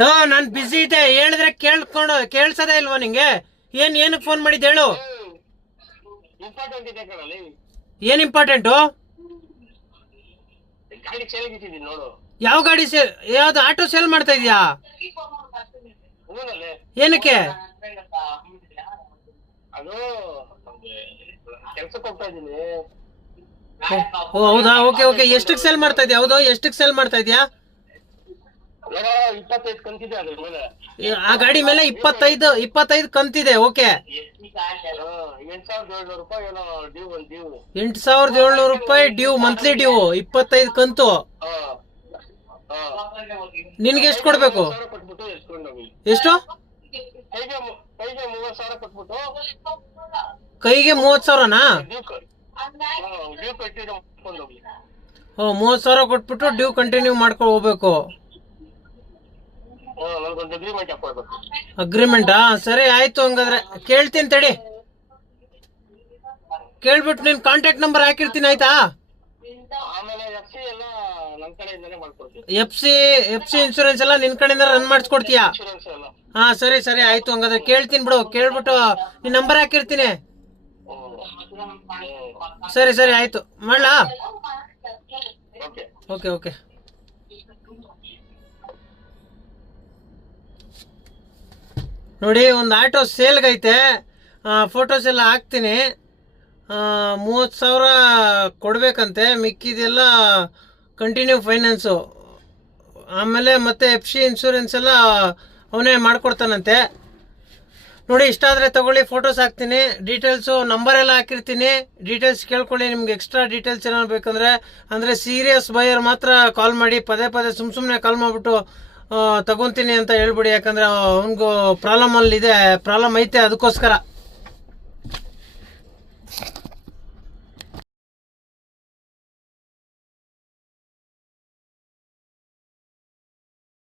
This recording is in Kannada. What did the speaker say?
ನಾನು ಬಿಸಿ ಇದ್ದೆ, ಹೇಳಿದ್ರೆ ಕೇಳ್ಸದೇ ಇಲ್ವಾ ನಿಂಗೆ? ಏನಕ್ಕೆ ಫೋನ್ ಮಾಡಿದ್ದೆ ಹೇಳು? ಇಂಪಾರ್ಟೆಂಟ್ ಇದೆ ಕಣಲ್ಲಿ. ಏನ್ ಇಂಪಾರ್ಟೆಂಟು? ಗಾಡಿ ಸೇಲ್ಗೆ ಇಟ್ಟಿದ್ದೀನಿ ನೋಡು. ಯಾವ ಗಾಡಿ ಸೇಲ್? ಯಾವ್ದು ಆಟೋ ಸೇಲ್ ಮಾಡ್ತಾ ಇದೀಯಾ? ಹೂನಲ್ಲಿ ಏನಕ್ಕೆ? ಅದು ಕೆಲ್ಸಕ್ಕೆ ಹೋಗ್ತಾ ಇದ್ದೀನಿ. ಓ ಹೌದಾ, ಓಕೆ ಓಕೆ. ಎಷ್ಟಕ್ಕೆ ಸೇಲ್ ಮಾಡ್ತಾ ಇದೀಯಾ? ಹೌದು, ಎಷ್ಟಕ್ಕೆ ಸೇಲ್ ಮಾಡ್ತಾ ಇದೀಯಾ? 25 ಕಂತಿದೆ ಅದ್ರ ಮೇಲೆ. ಆ ಗಾಡಿ ಮೇಲೆ 25 ಕಂತಿದೆ. ಓಕೆ, 8,700 ರೂಪಾಯಿ ಏನೋ ಡ್ಯೂ. 8,700 ರೂಪಾಯಿ ಡ್ಯೂ, ಮಂತ್ಲಿ ಡ್ಯೂ, 25 ಕಂತು. ನಿನ್ಗೆ ಎಷ್ಟು ಕೊಡ್ಬೇಕು? ಕೊಟ್ಬಿಟ್ಟು ಎಸ್ಕೊಂಡೋಗಿ. ಎಷ್ಟು? ಕೈಗೆ 30,000 ಕೊಟ್ಬಿಟ್ಟು. ಕೈಗೆ 30,000ನಾ? ಡ್ಯೂ ಕಂಟಿನ್ಯೂ ಮಾಡ್ಕೊಂಡು ಹೋಗಿ. ಓ, 30,000 ಕೊಟ್ಬಿಟ್ಟು ಡ್ಯೂ ಕಂಟಿನ್ಯೂ ಮಾಡ್ಕೊಂಡು ಹೋಗ್ಬೇಕು. ನನ್ಗೊಂದು ಅಗ್ರಿಮೆಂಟ್ ಹಾಕೊಳ್ಬೇಕು. ಅಗ್ರಿಮೆಂಟಾ? ಸರಿ ಆಯ್ತು, ಹಂಗಾದ್ರೆ ಕೇಳ್ತೀನಿ ತಡಿ. ಕೇಳ್ಬಿಟ್ಟು ನಿನ್ ಕಾಂಟ್ಯಾಕ್ಟ್ ನಂಬರ್ ಹಾಕಿರ್ತೀನಿ, ಆಯ್ತಾ? ಆಮೇಲೆ FC ಎಲ್ಲ ನನ್ ಕಡೆಯಿಂದಾನೇ ಮಾಡ್ಕೊಡ್ತೀನಿ. ಎಫ್ ಸಿ ಇನ್ಶೂರೆನ್ಸ್ ಎಲ್ಲ ನಿನ್ ಕಡೆಯಿಂದ ರನ್ ಮಾಡಿಸ್ಕೊಡ್ತೀಯಾ? ಇನ್ಶೂರೆನ್ಸ್ ಎಲ್ಲ. ಹಾ ಸರಿ ಸರಿ ಆಯ್ತು, ಹಂಗಾದ್ರೆ ಕೇಳ್ತೀನಿ ಬಿಡು. ಕೇಳ್ಬಿಟ್ಟು ನಿನ್ ನಂಬರ್ ಹಾಕಿರ್ತೀನಿ. ಸರಿ ಸರಿ ಆಯ್ತು, ಮಾಡ್ಲಾ? Okay okay okay. ನೋಡಿ, ಒಂದು ಆಟೋ ಸೇಲ್ಗೈತೆ, ಫೋಟೋಸ್ ಎಲ್ಲ ಹಾಕ್ತೀನಿ. 30,000 ಕೊಡಬೇಕಂತೆ, ಮಿಕ್ಕಿದೆಲ್ಲ ಕಂಟಿನ್ಯೂ ಫೈನಾನ್ಸು. ಆಮೇಲೆ ಮತ್ತೆ FC ಇನ್ಶೂರೆನ್ಸ್ ಎಲ್ಲ ಅವನೇ ಮಾಡ್ಕೊಡ್ತಾನಂತೆ. ನೋಡಿ, ಇಷ್ಟ ಆದರೆ ತಗೊಳ್ಳಿ, ಫೋಟೋಸ್ ಹಾಕ್ತೀನಿ, ಡೀಟೇಲ್ಸು ನಂಬರ್ ಎಲ್ಲ ಹಾಕಿರ್ತೀನಿ. ಡೀಟೇಲ್ಸ್ ಕೇಳ್ಕೊಳ್ಳಿ. ನಿಮ್ಗೆ ಎಕ್ಸ್ಟ್ರಾ ಡೀಟೇಲ್ಸ್ ಏನಾದ್ರು ಬೇಕಂದರೆ, ಅಂದರೆ ಸೀರಿಯಸ್ ಬೈಯರ್ ಮಾತ್ರ ಕಾಲ್ ಮಾಡಿ. ಪದೇ ಪದೇ ಸುಮ್ಮನೆ ಕಾಲ್ ಮಾಡಿಬಿಟ್ಟು ತಗೊತೀನಿ ಅಂತ ಹೇಳ್ಬಿಡಿ, ಯಾಕಂದರೆ ಅವನಿಗೂ ಪ್ರಾಬ್ಲಮ್ ಐತೆ, ಅದಕ್ಕೋಸ್ಕರ.